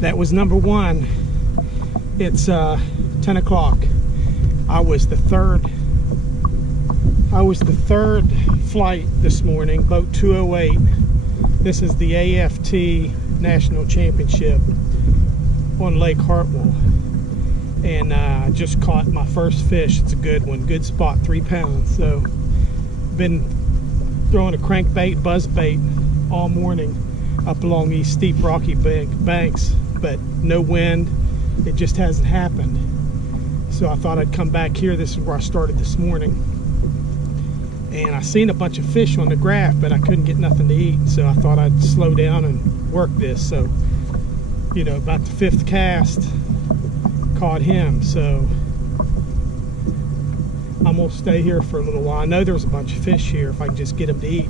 That was number one. It's 10 o'clock. I was the third flight this morning, boat 208. This is the AFT National Championship on Lake Hartwell. And I just caught my first fish. It's a good one, good spot, 3 pounds. So been throwing a crankbait, buzzbait all morning up along these steep rocky banks, but no wind. It just hasn't happened. So I thought I'd come back here. This is where I started this morning. And I seen a bunch of fish on the graph, but I couldn't get nothing to eat. So I thought I'd slow down and work this. So, you know, about the 5th cast, caught him. So I'm gonna stay here for a little while. I know there's a bunch of fish here if I can just get them to eat.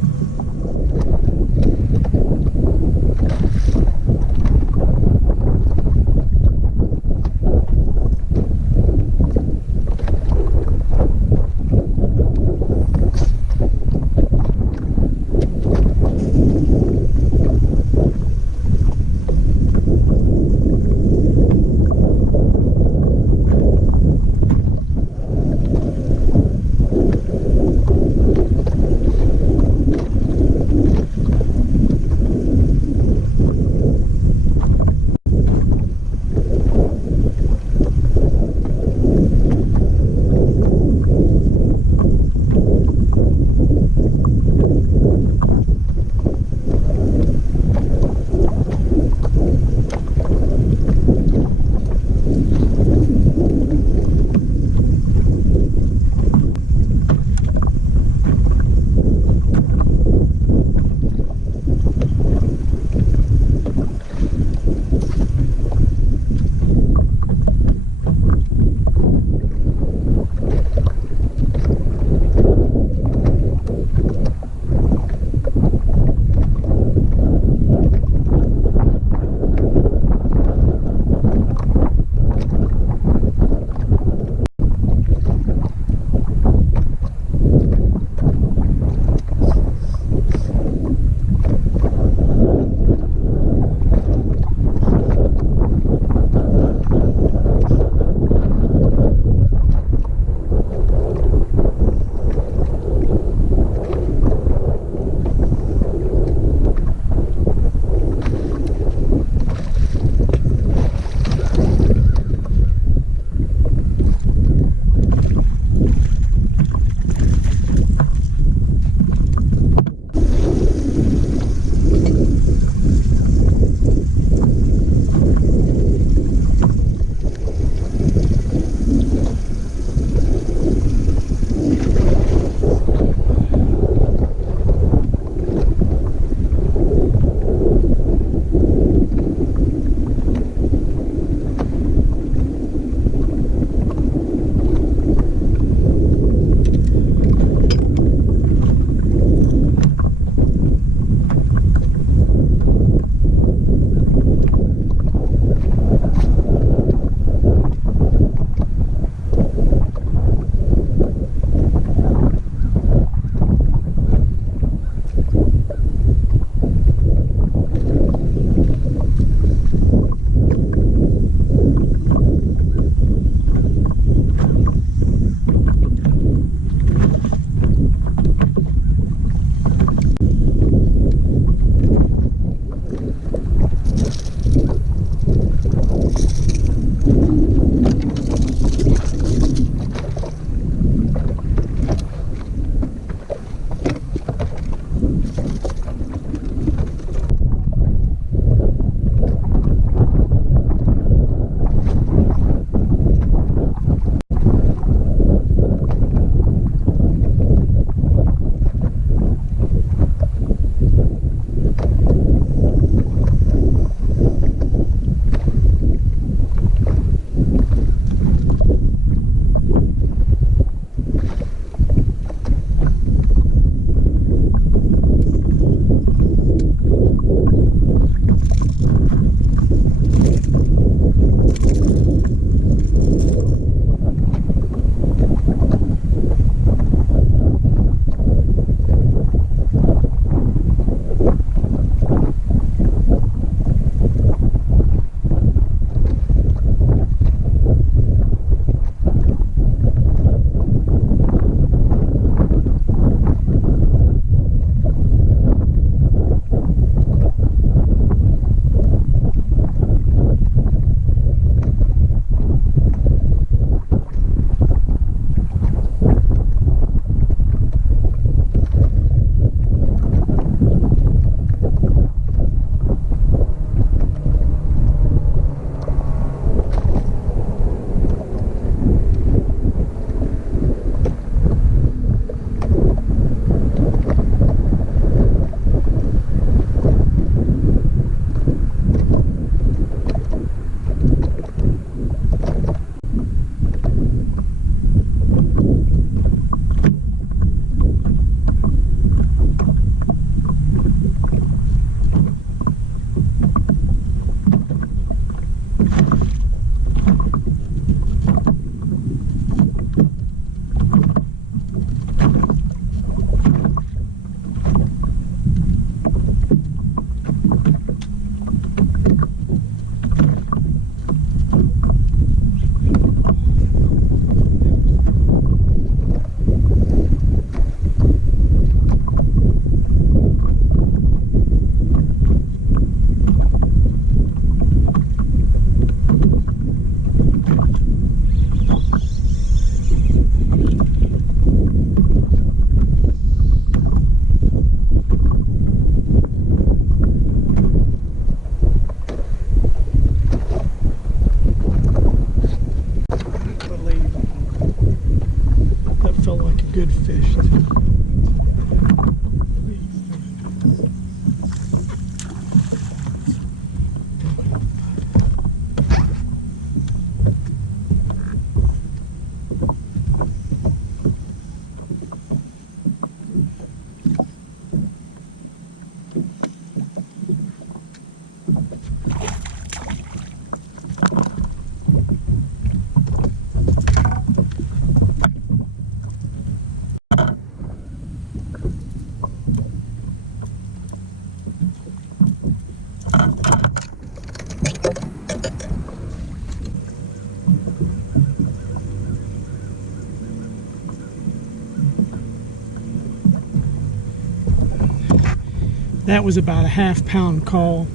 That was about a half-pound call,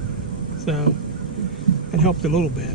so it helped a little bit.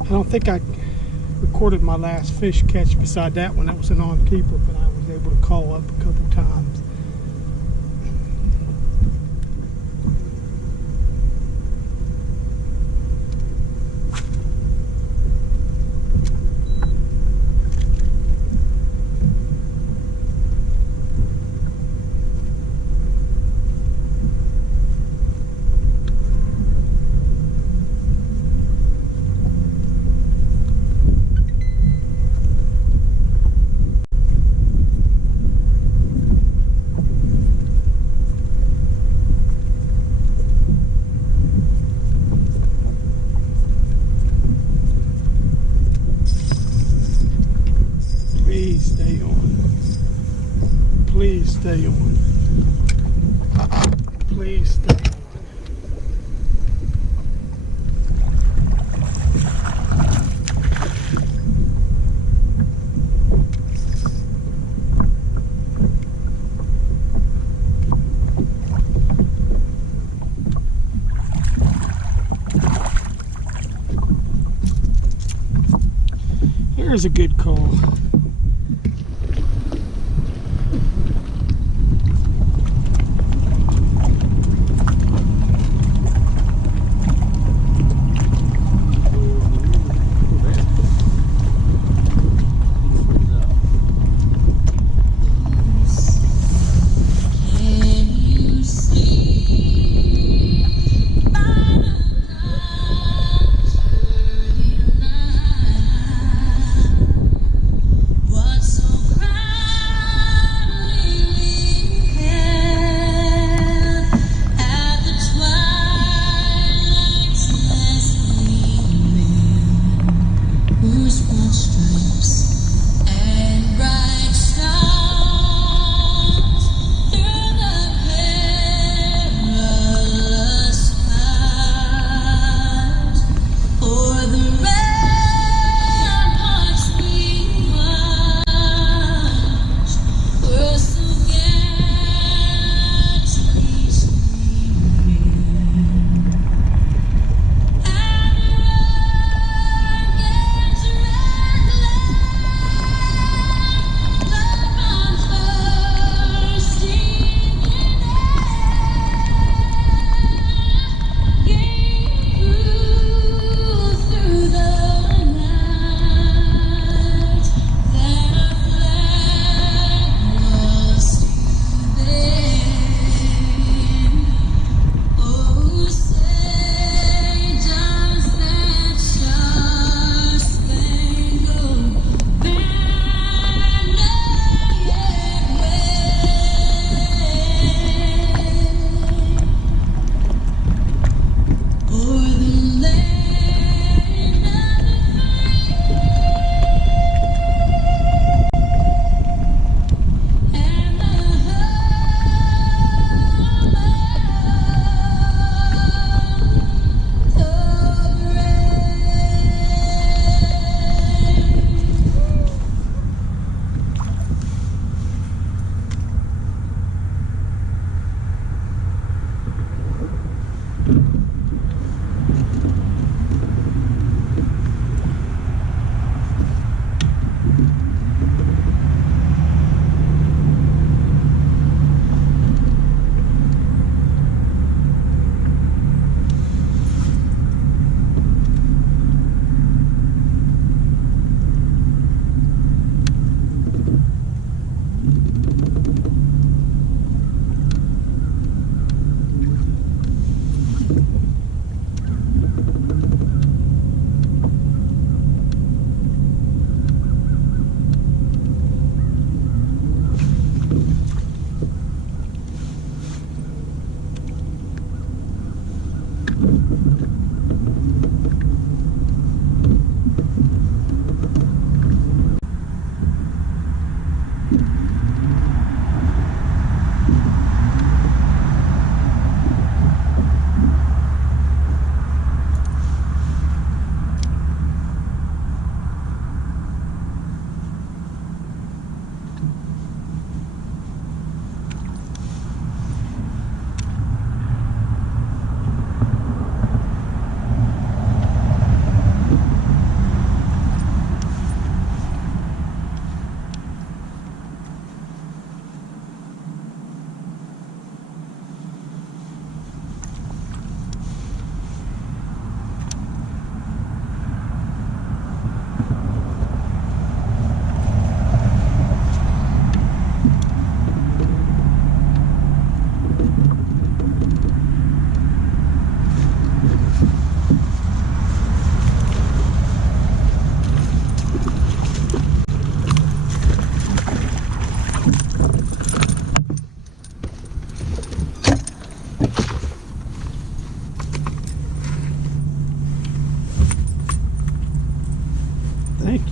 I don't think I recorded my last fish catch beside that one. That was an on keeper, but I was able to call up a couple times. Please stay on. Please stay on. Please stay on. Here's a good call.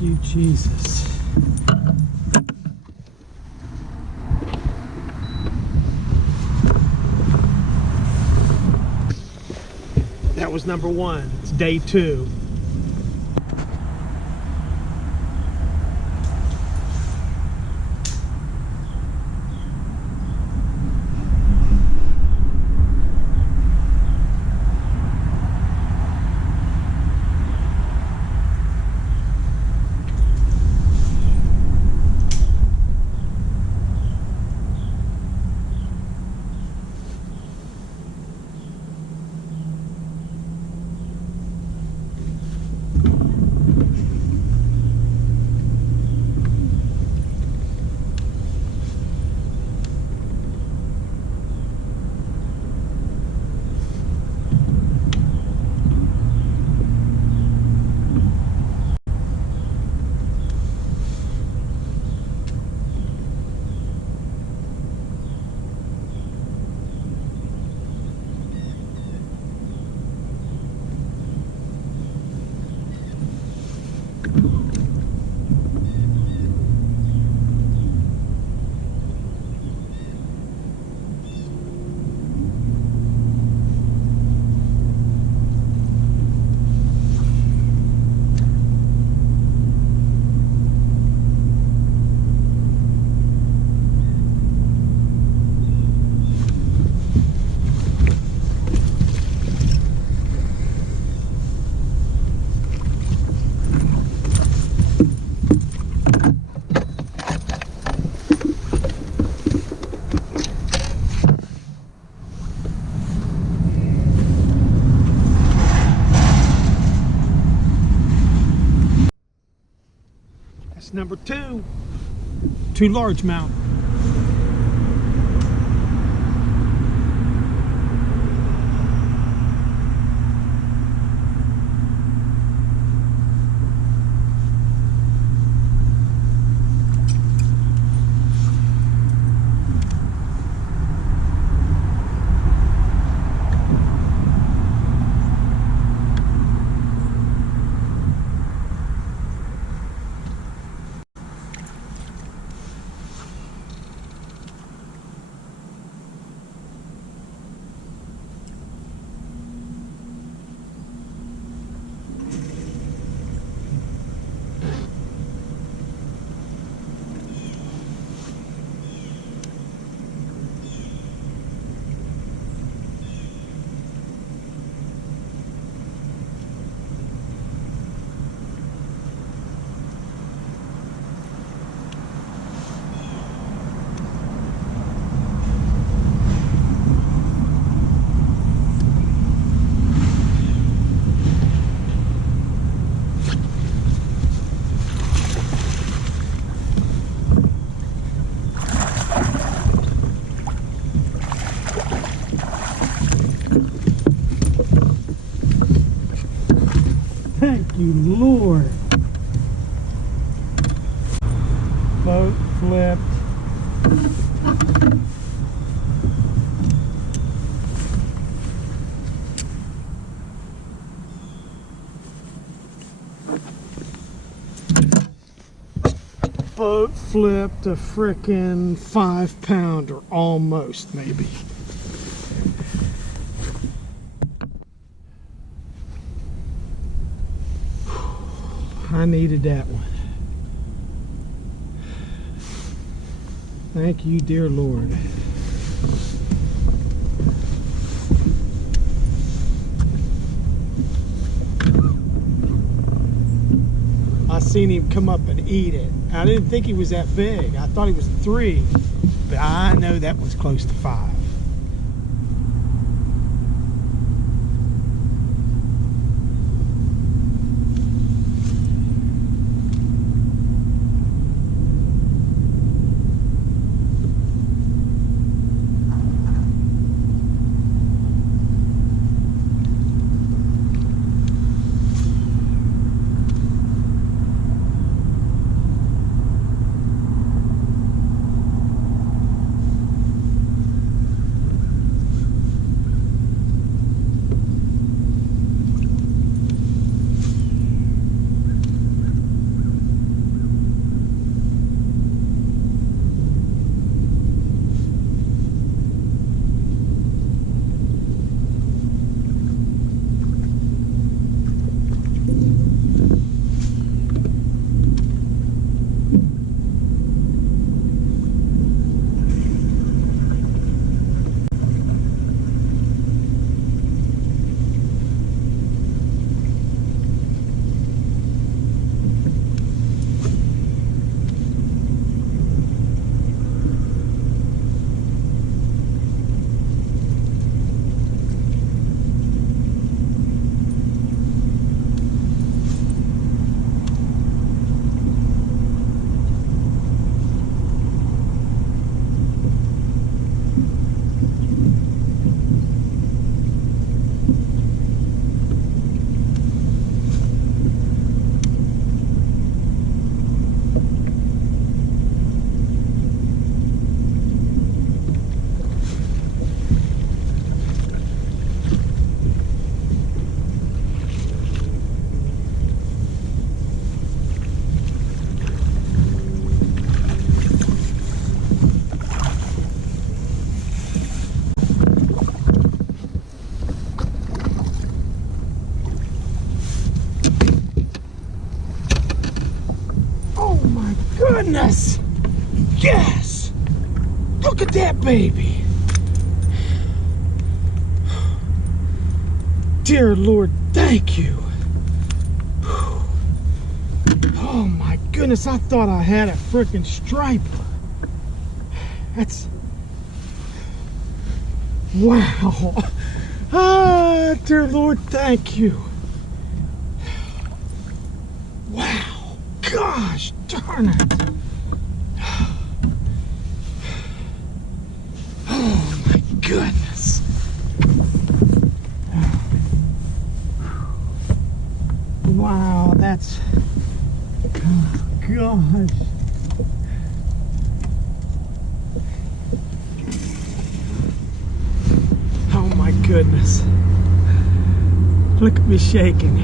you, Jesus. That was number one. It's day 2. That's number 2. Too large mount. Thank you, Lord. Boat flipped. Boat flipped a frickin' 5-pounder, almost, maybe. I needed that one. Thank you, dear Lord. I seen him come up and eat it. I didn't think he was that big. I thought he was 3, but I know that one's close to 5. Yes! Yes! Look at that baby! Dear Lord, thank you. Oh my goodness, I thought I had a freaking striper. That's... wow. Ah, dear Lord, thank you. Wow. Gosh darn it. Oh my goodness. Wow, that's... oh gosh. Oh my goodness. Look at me shaking.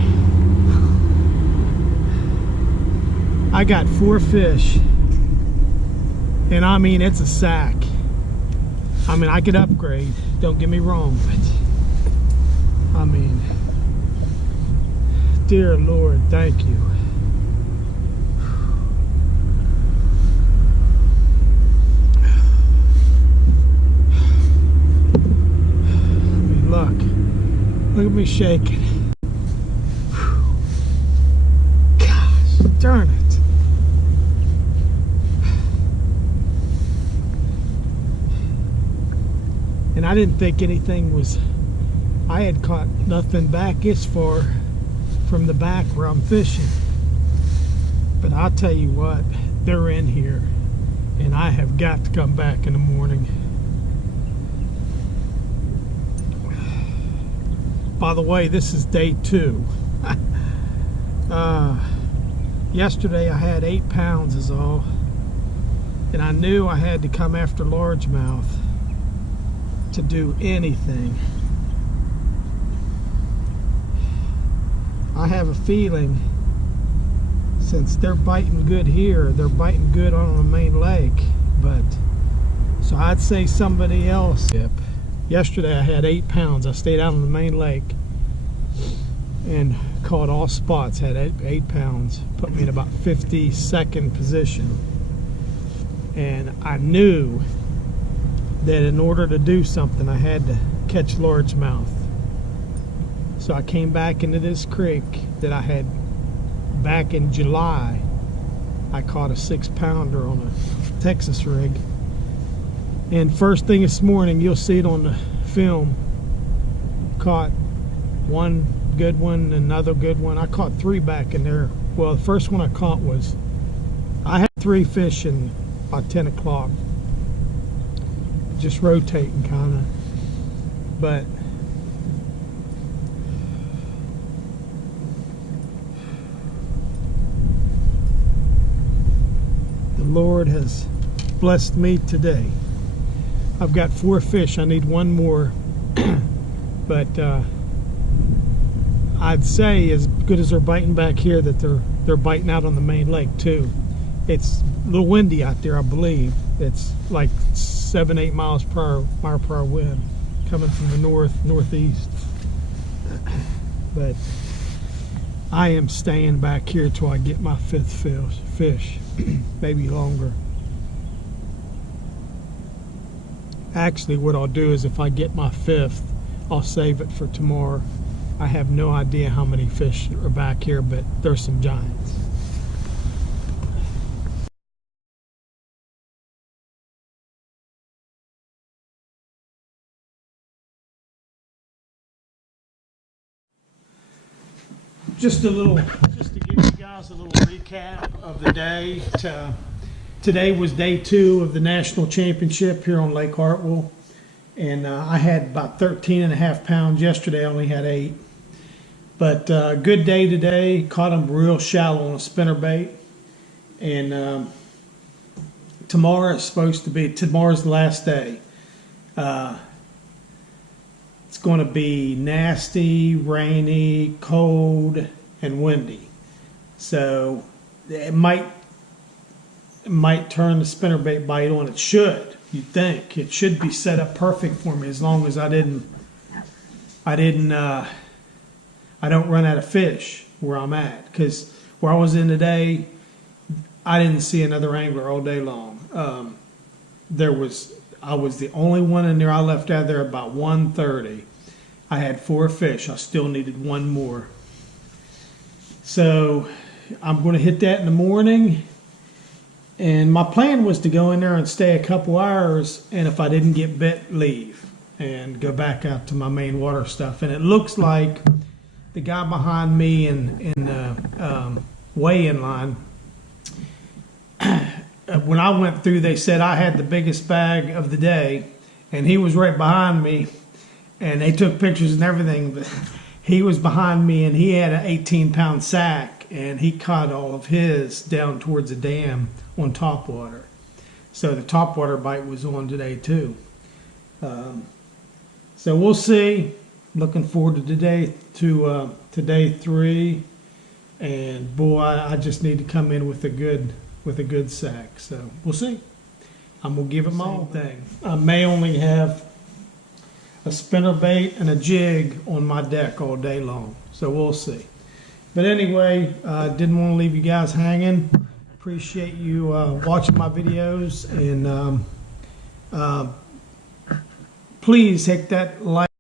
I got 4 fish. And I mean, it's a sack. I mean, I could upgrade, don't get me wrong, but I mean, dear Lord, thank you. I mean, look at me shaking. Gosh darn it. And I didn't think anything was, I had caught nothing back this far from the back where I'm fishing. But I'll tell you what, they're in here. And I have got to come back in the morning. By the way, this is day 2. Yesterday I had 8 pounds is all. And I knew I had to come after largemouth to do anything. I have a feeling since they're biting good here, they're biting good on the main lake, but so I'd say somebody else. Yep. Yesterday I had 8 pounds. I stayed out on the main lake and caught all spots, had 8 pounds, put me in about 52nd position. And I knew that in order to do something, I had to catch largemouth. So I came back into this creek that I had back in July. I caught a 6-pounder on a Texas rig. And first thing this morning, you'll see it on the film, caught one good one, another good one. I caught 3 back in there. Well, the first one I caught was, I had 3 fish in about 10 o'clock. Just rotating kind of, but the Lord has blessed me today. I've got 4 fish. I need 1 more, but I'd say as good as they're biting back here, that they're biting out on the main lake too. It's a little windy out there, I believe. It's like 7-8 miles per hour wind coming from the northeast. But I am staying back here till I get my 5th fish, maybe longer. Actually, what I'll do is if I get my 5th, I'll save it for tomorrow. I have no idea how many fish are back here, but there's some giants. Just to give you guys a little recap of the day. Today was day 2 of the national championship here on Lake Hartwell, and I had about 13.5 pounds yesterday. I only had 8, but good day today. Caught them real shallow on a spinnerbait, and tomorrow's the last day. It's going to be nasty, rainy, cold, and windy. So it might turn the spinnerbait bite on. It should. You'd think it should be set up perfect for me, as long as I don't run out of fish where I'm at. Because where I was in today, I didn't see another angler all day long. I was the only one in there. I left out of there about 1:30. I had 4 fish. I still needed 1 more. So I'm going to hit that in the morning. And my plan was to go in there and stay a couple hours, and if I didn't get bit, leave and go back out to my main water stuff. And it looks like the guy behind me in the weigh-in line, when I went through, they said I had the biggest bag of the day, and he was right behind me, and they took pictures and everything, but he was behind me, and he had an 18-pound sack, and he caught all of his down towards the dam on topwater. So the topwater bite was on today too. So we'll see. Looking forward to day 3, and boy, I just need to come in with a good sack. So we'll see. I'm gonna give it my all thing. I may only have a spinnerbait and a jig on my deck all day long, so we'll see. But anyway, didn't want to leave you guys hanging. Appreciate you watching my videos, and please hit that like.